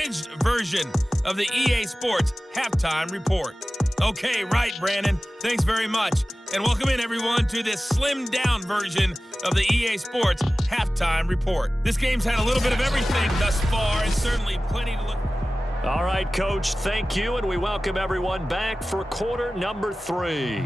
abridged version of the EA Sports Halftime Report. Okay, right, Brandon. Thanks very much. And welcome in, everyone, to this slimmed-down version of the EA Sports Halftime Report. This game's had a little bit of everything thus far, and certainly plenty to look. All right, Coach, thank you, and we welcome everyone back for quarter number 3.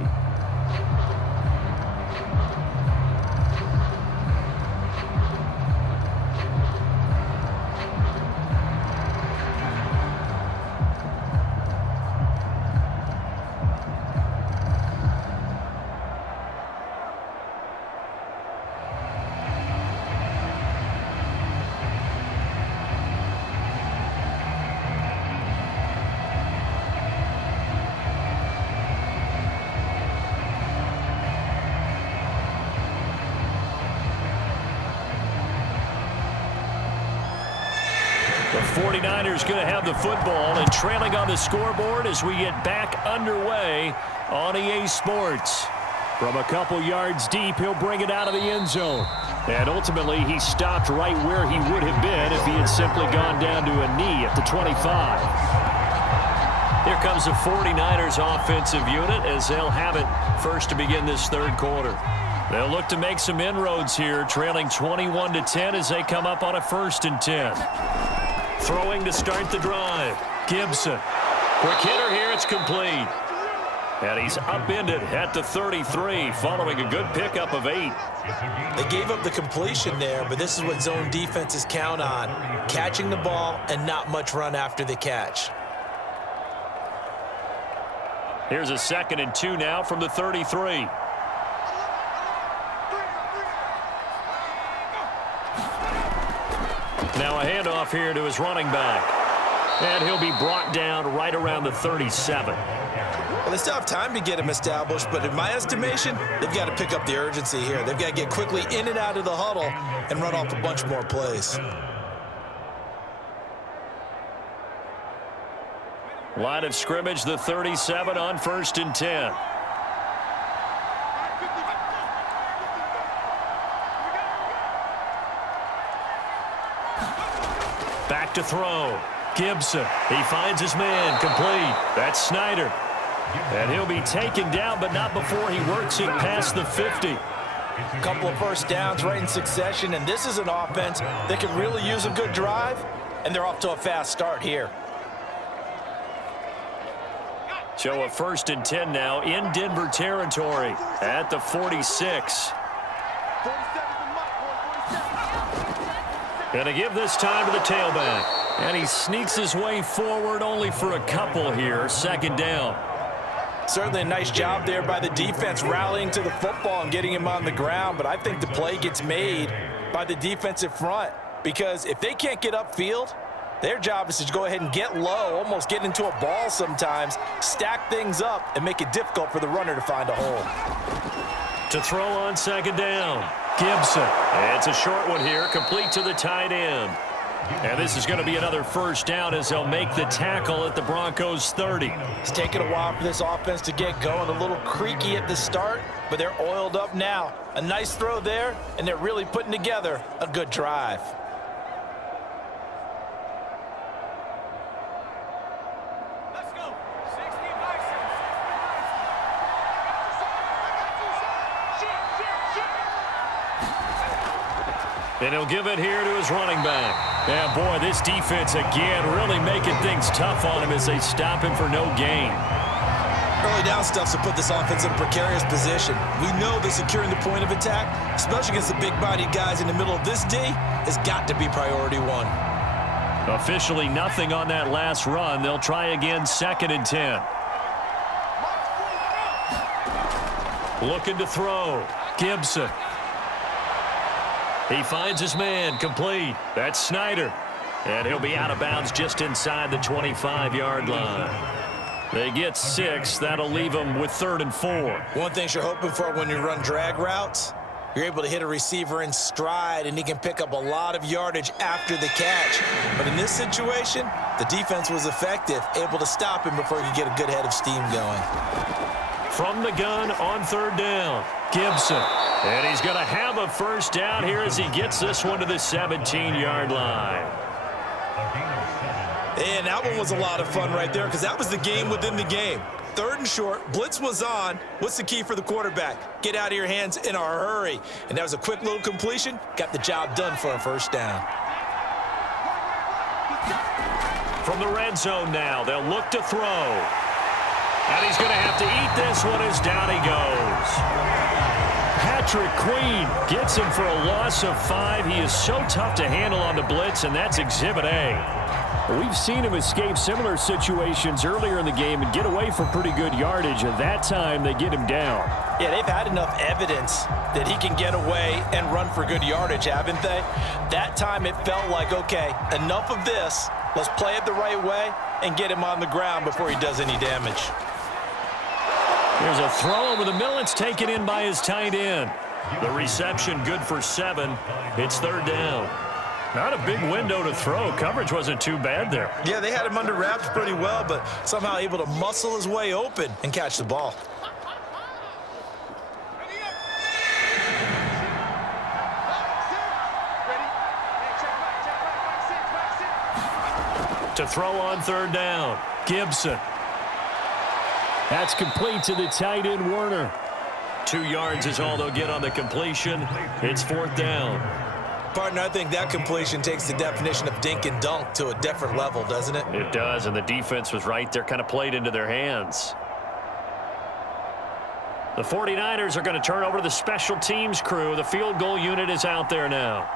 The 49ers going to have the football and trailing on the scoreboard as we get back underway on EA Sports. From a couple yards deep, he'll bring it out of the end zone. And ultimately, he stopped right where he would have been if he had simply gone down to a knee at the 25. Here comes the 49ers offensive unit as they'll have it first to begin this third quarter. They'll look to make some inroads here, trailing 21-10 as they come up on a 1st and 10. Throwing to start the drive. Gibson. Quick hitter here. It's complete. And he's upended at the 33 following a good pickup of 8. They gave up the completion there, but this is what zone defenses count on. Catching the ball and not much run after the catch. Here's a 2nd and 2 now from the 33. Now a handoff here to his running back. And he'll be brought down right around the 37. Well, they still have time to get him established, but in my estimation, they've got to pick up the urgency here. They've got to get quickly in and out of the huddle and run off a bunch more plays. Line of scrimmage, the 37 on 1st and 10. Back to throw. Gibson. He finds his man. Complete. That's Snyder. And he'll be taken down, but not before he works it past the 50. A couple of first downs right in succession, and this is an offense that can really use a good drive, and they're off to a fast start here. So a 1st and 10 now in Denver territory at the 46. Going to give this time to the tailback. And he sneaks his way forward only for a couple here. 2nd down. Certainly a nice job there by the defense rallying to the football and getting him on the ground. But I think the play gets made by the defensive front. Because if they can't get upfield, their job is to go ahead and get low, almost get into a ball sometimes, stack things up, and make it difficult for the runner to find a hole. To throw on 2nd down. Gibson. It's a short one here, complete to the tight end. And this is going to be another 1st down as they'll make the tackle at the Broncos 30. It's taken a while for this offense to get going. A little creaky at the start, but they're oiled up now. A nice throw there, and they're really putting together a good drive. And he'll give it here to his running back. Yeah, boy, this defense again really making things tough on him as they stop him for no gain. Early down stuff to put this offense in a precarious position. We know that securing the point of attack, especially against the big-bodied guys in the middle of this D, has got to be priority 1. Officially nothing on that last run. They'll try again 2nd and 10. Looking to throw. Gibson. He finds his man. Complete. That's Snyder. And he'll be out of bounds just inside the 25-yard line. They get 6. That'll leave them with 3rd and 4. One thing you're hoping for when you run drag routes, you're able to hit a receiver in stride, and he can pick up a lot of yardage after the catch. But in this situation, the defense was effective, able to stop him before he could get a good head of steam going. From the gun on 3rd down, Gibson. And he's going to have a 1st down here as he gets this one to the 17-yard line. And that one was a lot of fun right there because that was the game within the game. 3rd and short, blitz was on. What's the key for the quarterback? Get out of your hands in a hurry. And that was a quick little completion. Got the job done for a first down. From the red zone now, they'll look to throw. And he's going to have to eat this one as down he goes. Patrick Queen gets him for a loss of 5. He is so tough to handle on the blitz, and that's Exhibit A. We've seen him escape similar situations earlier in the game and get away for pretty good yardage, and that time they get him down. Yeah, they've had enough evidence that he can get away and run for good yardage, haven't they? That time it felt like, okay, enough of this. Let's play it the right way and get him on the ground before he does any damage. There's a throw over the middle. It's taken in by his tight end. The reception good for 7. It's 3rd down. Not a big window to throw. Coverage wasn't too bad there. Yeah, they had him under wraps pretty well, but somehow able to muscle his way open and catch the ball. To throw on 3rd down, Gibson. That's complete to the tight end, Werner. 2 yards is all they'll get on the completion. It's 4th down. Partner, I think that completion takes the definition of dink and dunk to a different level, doesn't it? It does, and the defense was right there, kind of played into their hands. The 49ers are going to turn over to the special teams crew. The field goal unit is out there now.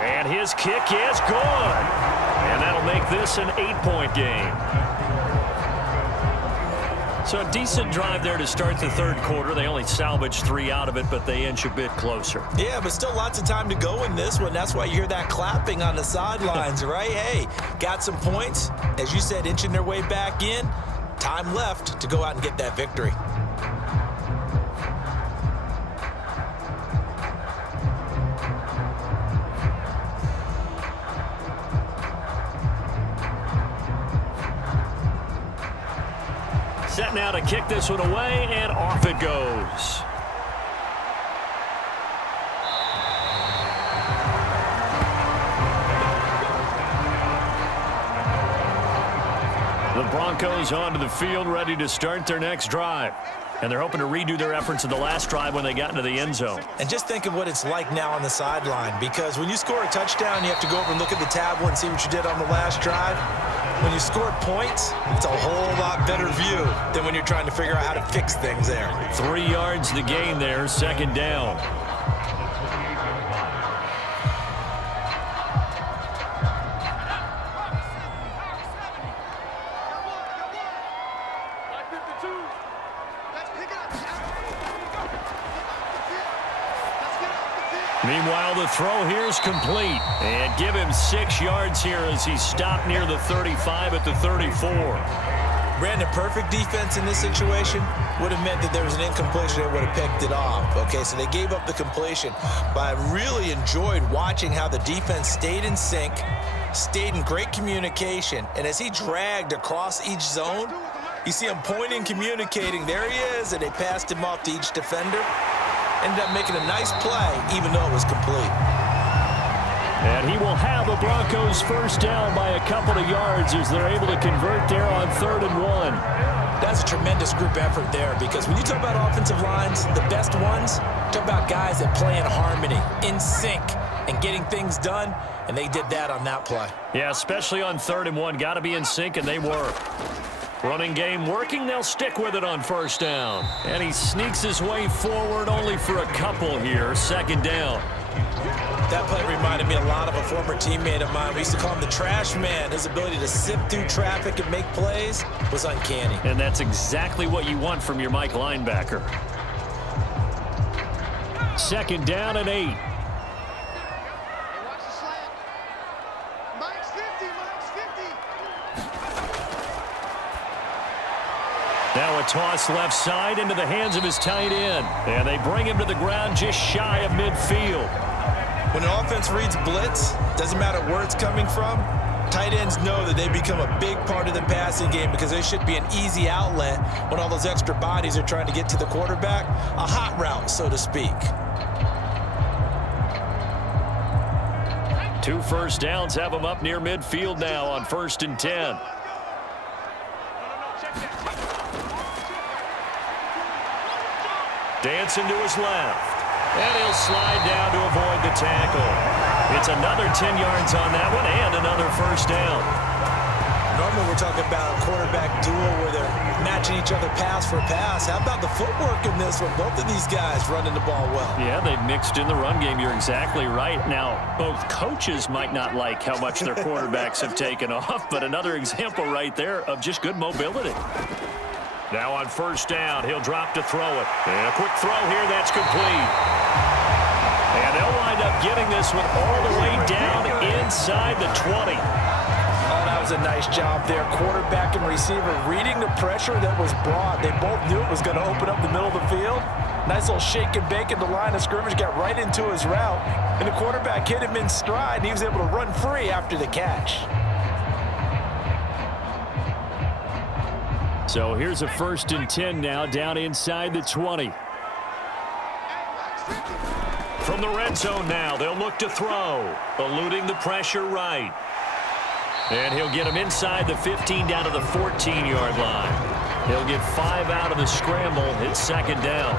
And his kick is good. And that'll make this an 8-point game. So a decent drive there to start the 3rd quarter. They only salvaged 3 out of it, but they inch a bit closer. Yeah, but still lots of time to go in this one. That's why you hear that clapping on the sidelines, right? Hey, got some points. As you said, inching their way back in. Time left to go out and get that victory. Set now to kick this one away, and off it goes. The Broncos onto the field, ready to start their next drive. And they're hoping to redo their efforts in the last drive when they got into the end zone. And just think of what it's like now on the sideline, because when you score a touchdown, you have to go over and look at the tablet and see what you did on the last drive. When you score points, it's a whole lot better view than when you're trying to figure out how to fix things there. 3 yards to gain there, 2nd down. Meanwhile, the throw here is complete. And give him 6 yards here as he stopped near the 35 at the 34. Brandon, perfect defense in this situation would have meant that there was an incompletion that would have picked it off. Okay, so they gave up the completion. But I really enjoyed watching how the defense stayed in sync, stayed in great communication, and as he dragged across each zone, you see him pointing, communicating. There he is, and they passed him off to each defender. Ended up making a nice play, even though it was complete. And he will have the Broncos first down by a couple of yards as they're able to convert there on 3rd and 1. That's a tremendous group effort there, because when you talk about offensive lines, the best ones, talk about guys that play in harmony, in sync, and getting things done, and they did that on that play. Yeah, especially on 3rd and 1. Got to be in sync, and they were. Running game working. They'll stick with it on 1st down. And he sneaks his way forward only for a couple here. 2nd down. That play reminded me a lot of a former teammate of mine. We used to call him the trash man. His ability to sift through traffic and make plays was uncanny. And that's exactly what you want from your Mike linebacker. 2nd down and 8. Now a toss left side into the hands of his tight end. And they bring him to the ground just shy of midfield. When an offense reads blitz, doesn't matter where it's coming from, tight ends know that they become a big part of the passing game because they should be an easy outlet when all those extra bodies are trying to get to the quarterback. A hot route, so to speak. 2 first downs have him up near midfield now on 1st and 10. Dancing to his left. And he'll slide down to avoid the tackle. It's another 10 yards on that one and another first down. Normally we're talking about a quarterback duel where they're matching each other pass for pass. How about the footwork in this one? Both of these guys running the ball well. Yeah, they've mixed in the run game. You're exactly right. Now, both coaches might not like how much their quarterbacks have taken off, but another example right there of just good mobility. Now on 1st down, he'll drop to throw it. And a quick throw here, that's complete. And they'll wind up getting this one all the way down inside the 20. Oh, that was a nice job there. Quarterback and receiver reading the pressure that was brought. They both knew it was going to open up the middle of the field. Nice little shake and bake at the line of scrimmage, got right into his route. And the quarterback hit him in stride, and he was able to run free after the catch. So here's a 1st and 10 now down inside the 20. From the red zone now, they'll look to throw, eluding the pressure right. And he'll get him inside the 15 down to the 14-yard line. He'll get 5 out of the scramble. It's 2nd down.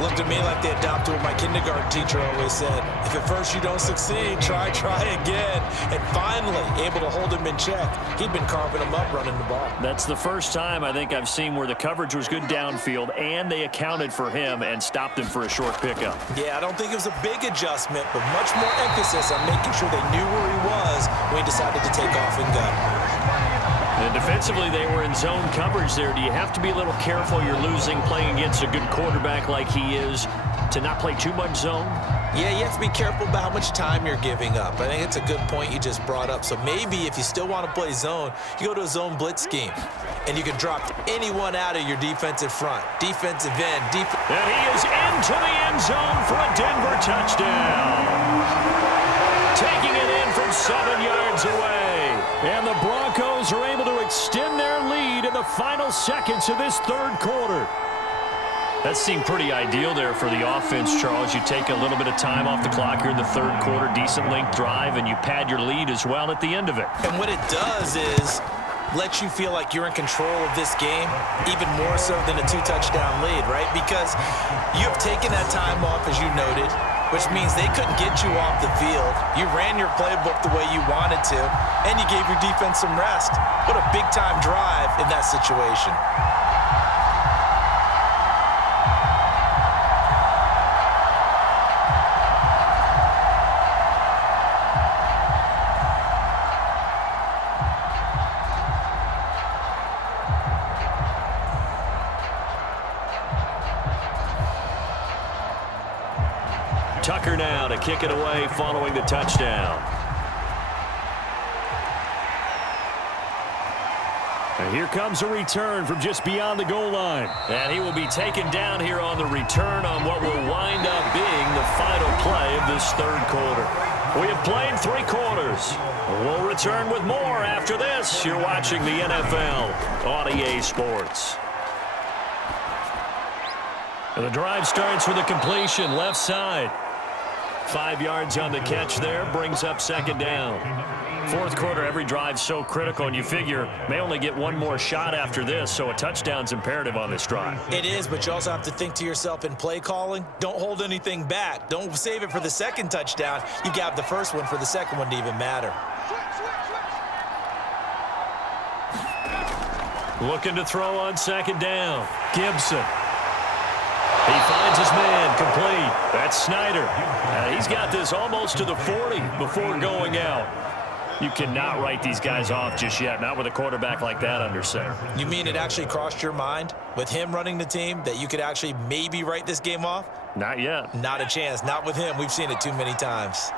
Looked at me like they adopted what my kindergarten teacher always said. If at first you don't succeed, try again. And finally, able to hold him in check. He'd been carving him up running the ball. That's the first time I think I've seen where the coverage was good downfield and they accounted for him and stopped him for a short pickup. Yeah, I don't think it was a big adjustment, but much more emphasis on making sure they knew where he was when he decided to take off and go. And defensively, they were in zone coverage there. Do you have to be a little careful? You're losing playing against a good quarterback like he is to not play too much zone? Yeah, you have to be careful about how much time you're giving up. I think it's a good point you just brought up. So maybe if you still want to play zone, you go to a zone blitz scheme. And you can drop anyone out of your defensive front. Defensive end. And he is into the end zone for a Denver touchdown. Taking it in from 7 yards away. And the Broncos are able to extend their lead in the final seconds of this 3rd quarter. That seemed pretty ideal there for the offense, Charles. You take a little bit of time off the clock here in the 3rd quarter, decent length drive, and you pad your lead as well at the end of it. And what it does is let you feel like you're in control of this game, even more so than a 2-touchdown lead, right? Because you've taken that time off, as you noted, which means they couldn't get you off the field. You ran your playbook the way you wanted to, and you gave your defense some rest. What a big-time drive in that situation. Tucker now to kick it away following the touchdown. And here comes a return from just beyond the goal line. And he will be taken down here on the return on what will wind up being the final play of this 3rd quarter. We have played 3 quarters. We'll return with more after this. You're watching the NFL on EA Sports. And the drive starts with a completion left side. 5 yards on the catch there, brings up 2nd down. 4th quarter, every drive so critical, and you figure may only get one more shot after this, so a touchdown's imperative on this drive. It is, but you also have to think to yourself in play calling, don't hold anything back. Don't save it for the 2nd touchdown. You got the 1st one for the 2nd one to even matter. Looking to throw on 2nd down. Gibson. He finds his man, complete. That's Snyder. He's got this almost to the 40 before going out. You cannot write these guys off just yet, not with a quarterback like that under center. You mean it actually crossed your mind with him running the team that you could actually maybe write this game off? Not yet. Not a chance. Not with him. We've seen it too many times.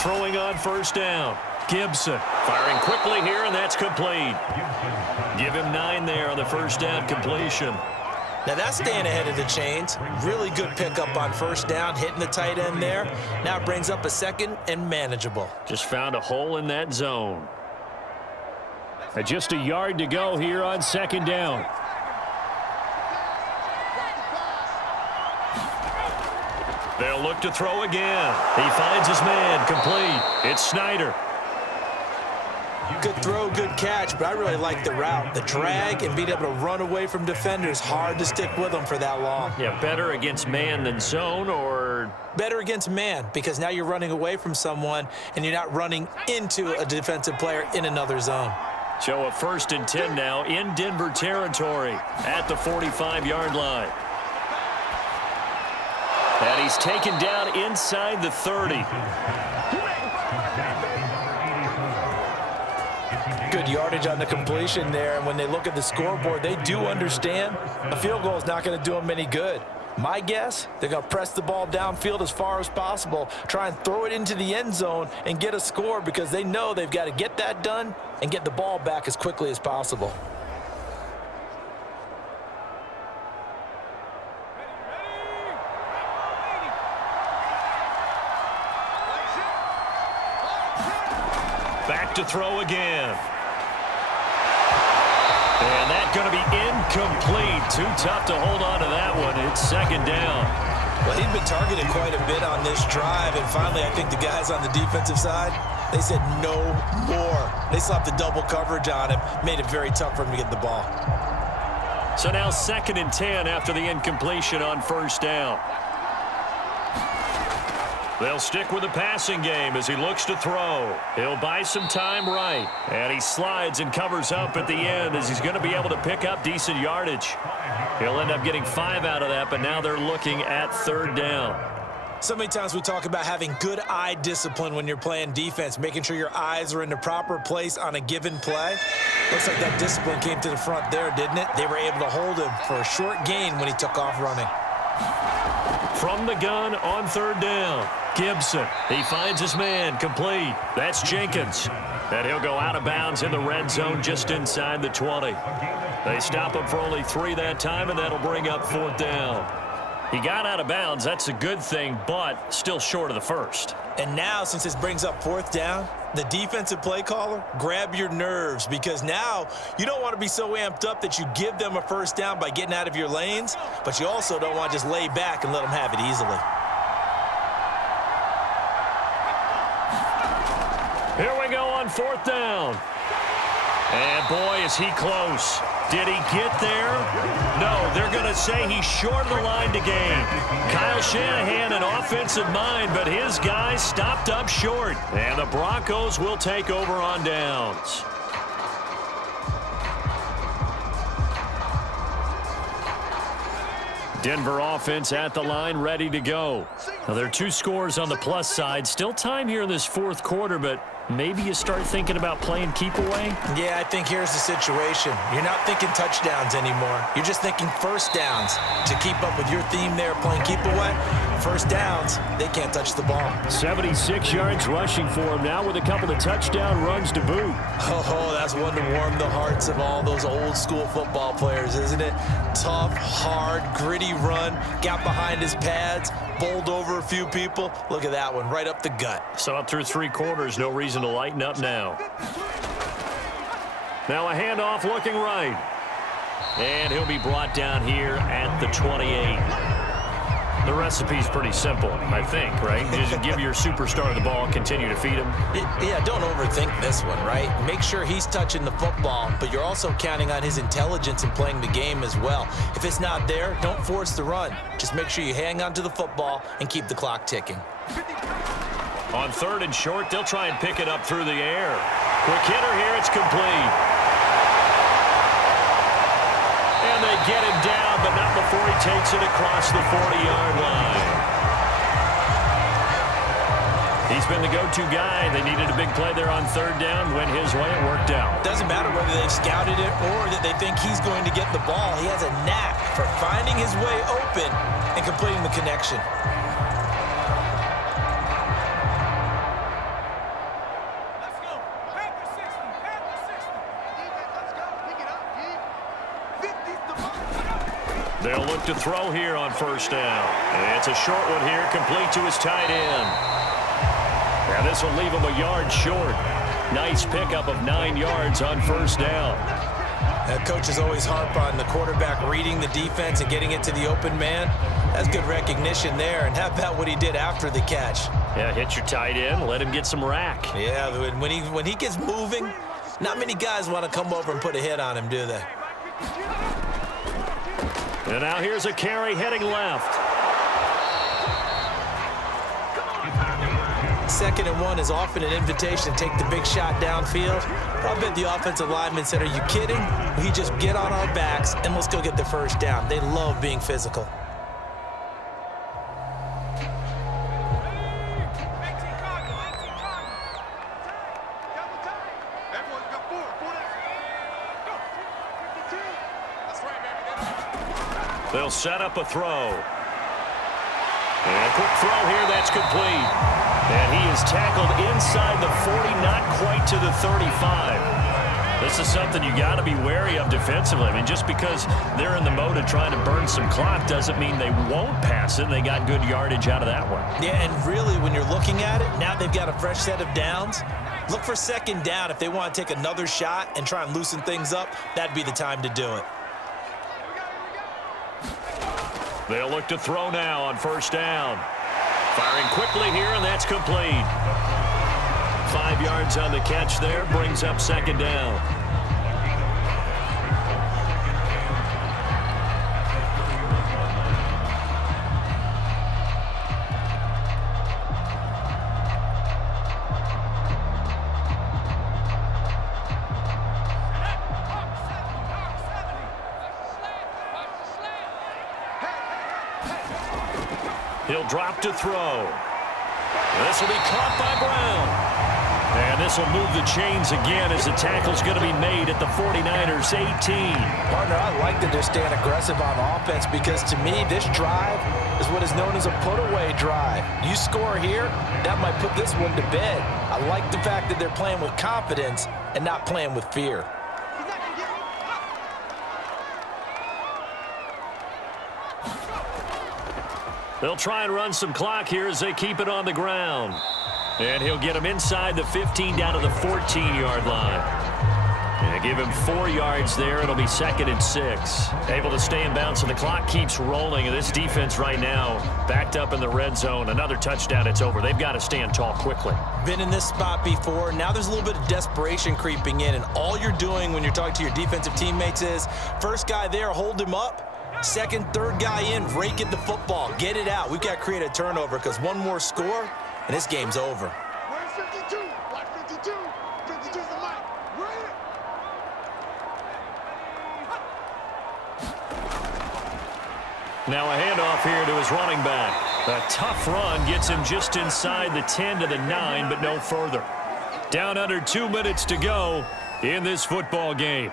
Throwing on 1st down. Gibson firing quickly here, and that's complete. Give him 9 there on the 1st down completion. Now that's staying ahead of the chains. Really good pickup on 1st down, hitting the tight end there. Now it brings up a 2nd and manageable. Just found a hole in that zone. And just a yard to go here on 2nd down. They'll look to throw again. He finds his man, complete. It's Snyder. Good throw, good catch, but I really like the route. The drag and being able to run away from defenders, hard to stick with them for that long. Yeah, better against man than zone, or? Better against man, because now you're running away from someone and you're not running into a defensive player in another zone. So a 1st and 10 now in Denver territory at the 45-yard line. And he's taken down inside the 30. Good yardage on the completion there, and when they look at the scoreboard, they do understand a field goal is not going to do them any good. My guess, they're going to press the ball downfield as far as possible, try and throw it into the end zone and get a score, because they know they've got to get that done and get the ball back as quickly as possible. Back to throw again. And that's going to be incomplete. Too tough to hold on to that one. It's 2nd down. Well, he's been targeted quite a bit on this drive, and finally I think the guys on the defensive side, they said no more. They slapped the double coverage on him, made it very tough for him to get the ball. So now 2nd and 10 after the incompletion on 1st down. They'll stick with the passing game as he looks to throw. He'll buy some time right. And he slides and covers up at the end as he's going to be able to pick up decent yardage. He'll end up getting 5 out of that, but now they're looking at 3rd down. So many times we talk about having good eye discipline when you're playing defense, making sure your eyes are in the proper place on a given play. Looks like that discipline came to the front there, didn't it? They were able to hold him for a short gain when he took off running. From the gun on 3rd down. Gibson, he finds his man, complete. That's Jenkins. And he'll go out of bounds in the red zone just inside the 20. They stop him for only 3 that time, and that'll bring up 4th down. He got out of bounds. That's a good thing, but still short of the 1st. And now, since this brings up 4th down, the defensive play caller, grab your nerves, because now you don't want to be so amped up that you give them a 1st down by getting out of your lanes, but you also don't want to just lay back and let them have it easily. Here we go on 4th down. And boy, is he close. Did he get there? No, they're going to say he's short of the line to gain. Kyle Shanahan, an offensive mind, but his guys stopped up short. And the Broncos will take over on downs. Denver offense at the line, ready to go. Now, there are 2 scores on the plus side. Still time here in this 4th quarter, but maybe you start thinking about playing keep away? Yeah, I think here's the situation. You're not thinking touchdowns anymore. You're just thinking 1st downs. To keep up with your theme there, playing keep away, 1st downs, they can't touch the ball. 76 yards rushing for him now with a couple of touchdown runs to boot. Oh, that's one to warm the hearts of all those old school football players, isn't it? Tough, hard, gritty run, got behind his pads, bowled over a few people. Look at that one, right up the gut. So up through 3 quarters, no reason to lighten up now. Now a handoff looking right. And he'll be brought down here at the 28. The recipe's pretty simple, I think, right? Just give your superstar the ball, continue to feed him. Yeah, don't overthink this one, right? Make sure he's touching the football, but you're also counting on his intelligence in playing the game as well. If it's not there, don't force the run. Just make sure you hang on to the football and keep the clock ticking. On 3rd and short, they'll try and pick it up through the air. Quick hitter here, it's complete. And they get him down, but not before he takes it across the 40-yard line. He's been the go-to guy. They needed a big play there on 3rd down. Went his way, it worked out. Doesn't matter whether they've scouted it or that they think he's going to get the ball. He has a knack for finding his way open and completing the connection. They'll look to throw here on 1st down. And it's a short one here, complete to his tight end. And this will leave him a yard short. Nice pickup of 9 yards on 1st down. Coaches always harp on the quarterback reading the defense and getting it to the open man. That's good recognition there. And how about what he did after the catch? Yeah, hit your tight end, let him get some rack. Yeah, when he gets moving, not many guys want to come over and put a hit on him, do they? And now here's a carry heading left. 2nd and 1 is often an invitation to take the big shot downfield. I bet the offensive lineman said, are you kidding? We just get on our backs and let's go get the first down. They love being physical. They'll set up a throw. And a quick throw here, that's complete. And he is tackled inside the 40, not quite to the 35. This is something you got to be wary of defensively. I mean, just because they're in the mode of trying to burn some clock doesn't mean they won't pass it. They got good yardage out of that one. Yeah, and really, when you're looking at it, now they've got a fresh set of downs. Look for 2nd down. If they want to take another shot and try and loosen things up, that'd be the time to do it. They'll look to throw now on 1st down. Firing quickly here, and that's complete. 5 yards on the catch there, brings up 2nd down. He'll drop to throw. This will be caught by Brown. And this will move the chains again as the tackle's going to be made at the 49ers 18. Partner, I like that they're staying aggressive on offense because to me, this drive is what is known as a put-away drive. You score here, that might put this one to bed. I like the fact that they're playing with confidence and not playing with fear. They'll try and run some clock here as they keep it on the ground. And he'll get him inside the 15 down to the 14-yard line. And give him 4 yards there. It'll be 2nd and 6. Able to stay in bounds, and the clock keeps rolling. And this defense right now backed up in the red zone. Another touchdown, it's over. They've got to stand tall quickly. Been in this spot before. Now there's a little bit of desperation creeping in. And all you're doing when you're talking to your defensive teammates is, first guy there, hold him up. 2nd, 3rd guy in, rake at the football. Get it out. We've got to create a turnover because one more score, and this game's over. Where's 52? Like 52? 52's the mic. Right? Now a handoff here to his running back. A tough run gets him just inside the 10 to the 9, but no further. Down under 2 minutes to go in this football game.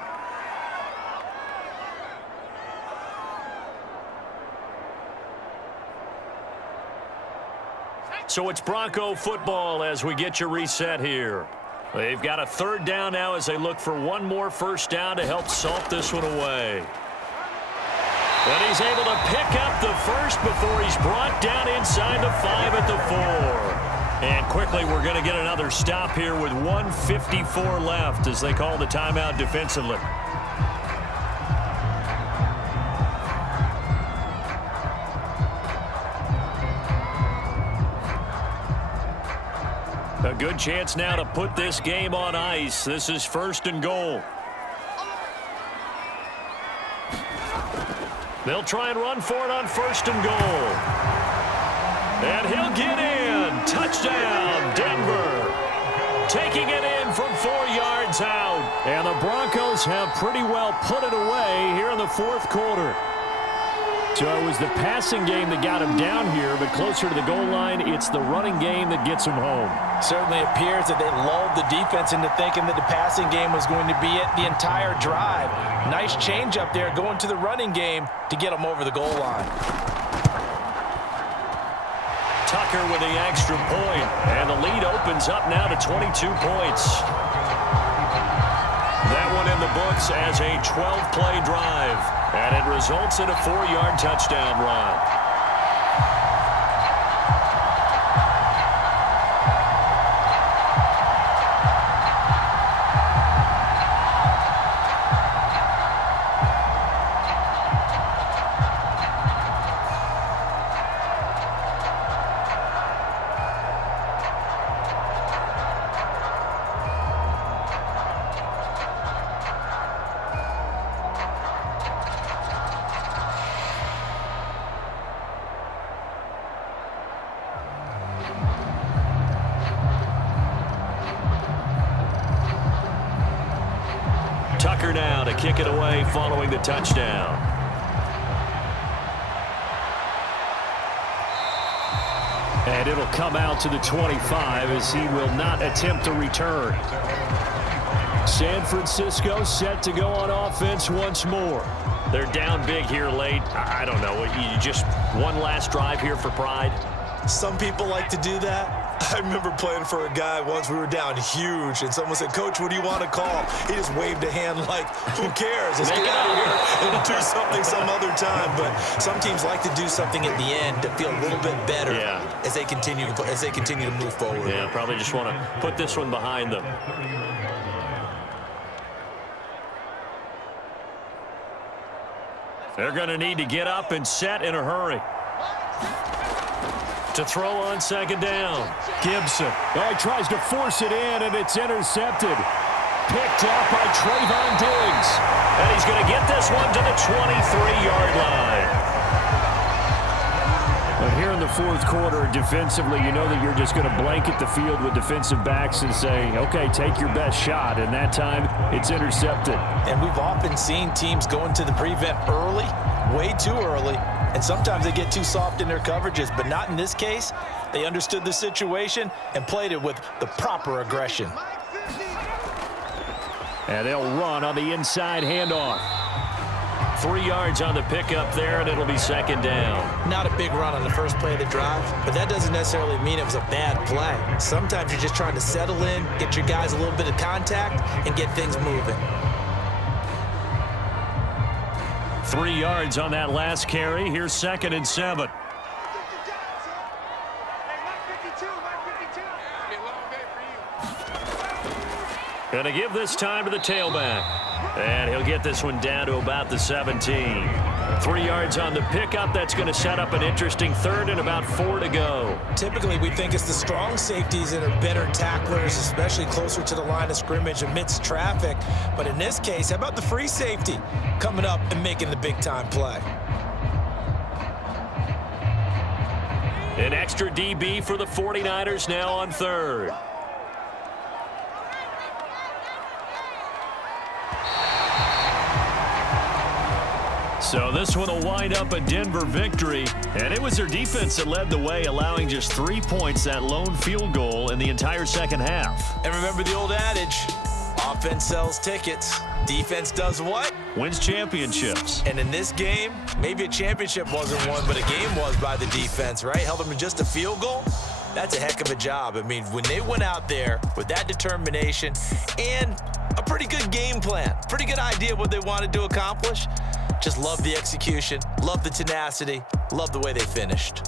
So it's Bronco football as we get you reset here. They've got a 3rd down now as they look for one more 1st down to help salt this one away. But he's able to pick up the 1st before he's brought down inside the 5 at the 4. And quickly we're going to get another stop here with 1:54 left as they call the timeout defensively. A good chance now to put this game on ice. This is 1st and goal. They'll try and run for it on 1st and goal. And he'll get in. Touchdown, Denver. Taking it in from 4 yards out. And the Broncos have pretty well put it away here in the 4th quarter. So it was the passing game that got him down here, but closer to the goal line, it's the running game that gets him home. Certainly appears that they lulled the defense into thinking that the passing game was going to be it the entire drive. Nice change up there going to the running game to get them over the goal line. Tucker with the extra point, and the lead opens up now to 22 points. That one in the books as a 12-play drive, and it results in a 4-yard touchdown run. kick it away following the touchdown. And it'll come out to the 25 as he will not attempt to return. San Francisco set to go on offense once more. They're down big here late. I don't know. You just one last drive here for pride? Some people like to do that. I remember playing for a guy once. We were down huge, and someone said, "Coach, what do you want to call?" He just waved a hand like, "Who cares? Let's get out of here and do something some other time." But some teams like to do something at the end to feel a little bit better as they continue to move forward. Yeah, probably just want to put this one behind them. They're going to need to get up and set in a hurry. To throw on second down. Gibson. Oh, he tries to force it in, and it's intercepted. Picked up by Trayvon Diggs. And he's going to get this one to the 23-yard line. But here in the fourth quarter, defensively, you know that you're just going to blanket the field with defensive backs and say, okay, take your best shot. And that time, it's intercepted. And we've often seen teams go into the prevent early, way too early, and sometimes they get too soft in their coverages, but not in this case. They understood the situation and played it with the proper aggression. And they'll run on the inside handoff. 3 yards on the pickup there, and it'll be second down. Not a big run on the first play of the drive, but that doesn't necessarily mean it was a bad play. Sometimes you're just trying to settle in, get your guys a little bit of contact, and get things moving. 3 yards on that last carry. Here's 2nd and 7. Going to give this time to the tailback. And he'll get this one down to about the 17. 3 yards on the pickup. That's going to set up an interesting third and about 4 to go. Typically, we think it's the strong safeties that are better tacklers, especially closer to the line of scrimmage amidst traffic. But in this case, how about the free safety coming up and making the big-time play? An extra DB for the 49ers now on third. So this one will wind up a Denver victory, and it was their defense that led the way, allowing just 3 points, that lone field goal in the entire second half. And remember the old adage, offense sells tickets, defense does what? Wins championships. And in this game, maybe a championship wasn't won, but a game was by the defense, right? Held them to just a field goal. That's a heck of a job. I mean, when they went out there with that determination and a pretty good game plan, pretty good idea what they wanted to accomplish, just love the execution, love the tenacity, love the way they finished.